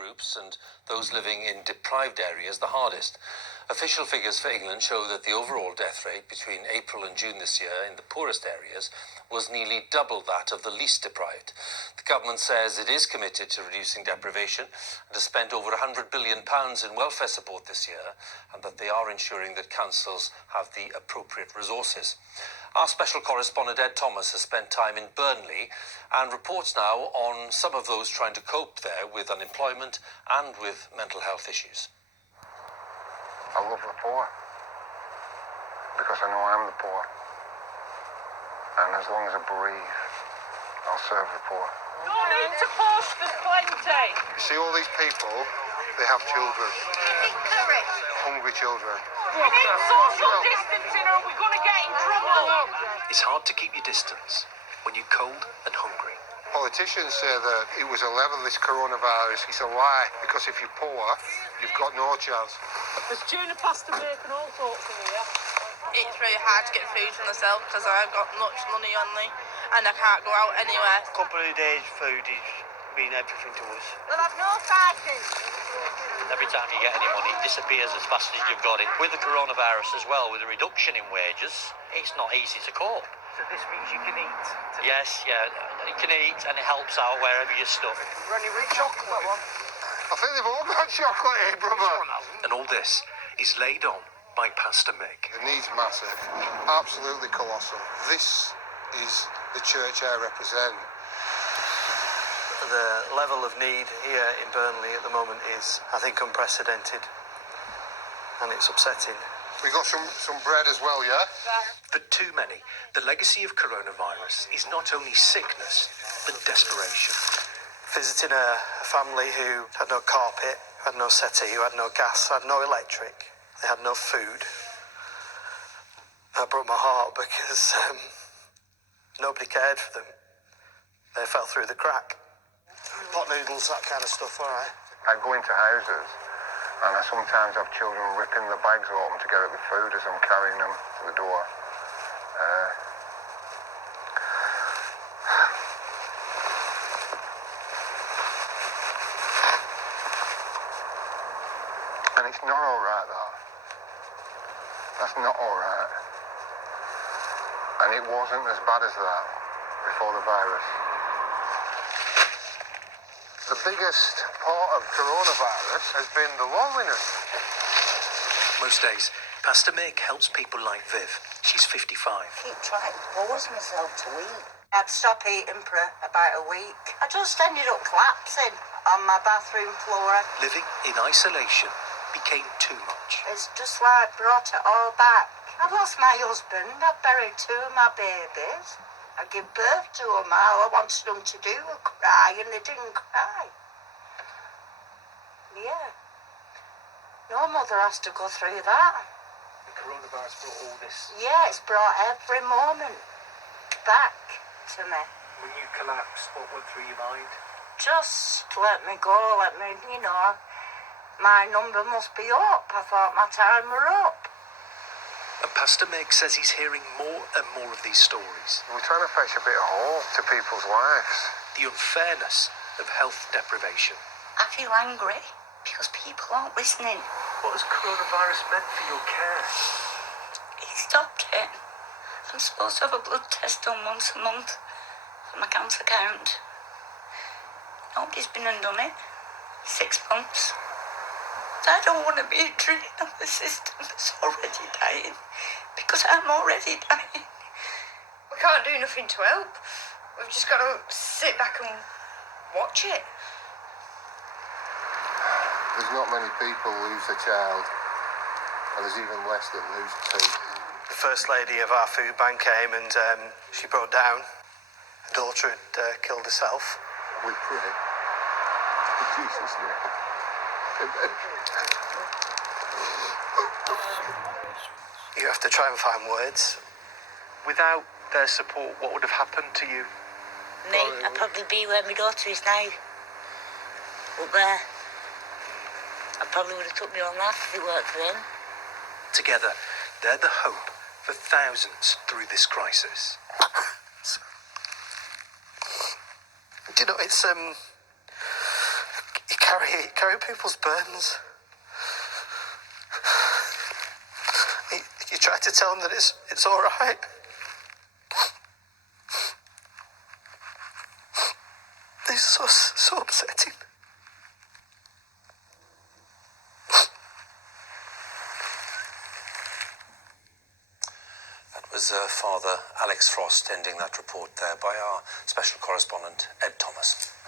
groups and those living in deprived areas the hardest. Official figures for England show that the overall death rate between April and June this year in the poorest areas was nearly double that of the least deprived. The government says it is committed to reducing deprivation and has spent over £100 billion in welfare support this year, and that they are ensuring that councils have the appropriate resources. Our special correspondent Ed Thomas has spent time in Burnley and reports now on some of those trying to cope there with unemployment and with mental health issues. I love the poor because I know I'm the poor. And as long as I breathe, I'll serve the poor. No need to post, there's plenty. You see all these people, they have children. Hungry children. We need social distancing or we're going to get in trouble. It's hard to keep your distance when you're cold and hungry. Politicians say that it was a level, this coronavirus. It's a lie, because if you're poor, you've got no chance. There's tuna pasta making all sorts in here. It's really hard to get food for myself because I've got much money on me and I can't go out anywhere. A couple of days food has been everything to us. We'll have no fighting. Every time you get any money, it disappears as fast as you've got it. With the coronavirus as well, with a reduction in wages, it's not easy to cope. So this means you can eat? Yes, yeah, you can eat and it helps out wherever you're stuck. Granny Rich chocolate one? I think they've all got chocolate here, brother. And all this is laid on by Pastor Mick. The need's massive, absolutely colossal. This is the church I represent. The level of need here in Burnley at the moment is, I think, unprecedented, and it's upsetting. We got some bread as well, yeah? For too many, the legacy of coronavirus is not only sickness, but desperation. Visiting a family who had no carpet, had no settee, who had no gas, had no electric, they had no food. That broke my heart because nobody cared for them. They fell through the crack. Pot noodles, that kind of stuff, all right. I go into houses and I sometimes have children ripping the bags open to get at the food as I'm carrying them to the door. And it's not all right, that. That's not all right. And it wasn't as bad as that before the virus. The biggest part of coronavirus has been the loneliness. Most days, Pastor Mick helps people like Viv. She's 55. Keep trying to force myself to eat. I'd stop eating for about a week. I just ended up collapsing on my bathroom floor. Living in isolation became too much. It's just like brought it all back. I've lost my husband. I've buried two of my babies. I gave birth to them. All I wanted them to do was cry, and they didn't cry. Yeah. No mother has to go through that. The coronavirus brought all this. Yeah, it's brought every moment back to me. When you collapsed, what went through your mind? Just let me go, my number must be up. I thought my time were up. And Pastor Meg says he's hearing more and more of these stories. We're trying to fetch a bit of hope to people's lives. The unfairness of health deprivation. I feel angry because people aren't listening. What has coronavirus meant for your care? He stopped it. I'm supposed to have a blood test done once a month for my cancer count. Nobody's been and done it. 6 months. I don't want to be a drain on the system that's already dying, because I'm already dying. We can't do nothing to help. We've just got to sit back and watch it. There's not many people lose a child, and there's even less that lose two. The First Lady of our food bank came and she broke down. Her daughter had killed herself. We pray. In Jesus' name. Amen. You have to try and find words. Without their support, what would have happened to you? Me, I'd probably be where my daughter is now. Up there. I probably would have took my own life if it worked for him. Together, they're the hope for thousands through this crisis. Do you know, it's you carry people's burdens. You try to tell them that it's all right. It's so upsetting. That was Father Alex Frost ending that report there by our special correspondent, Ed Thomas.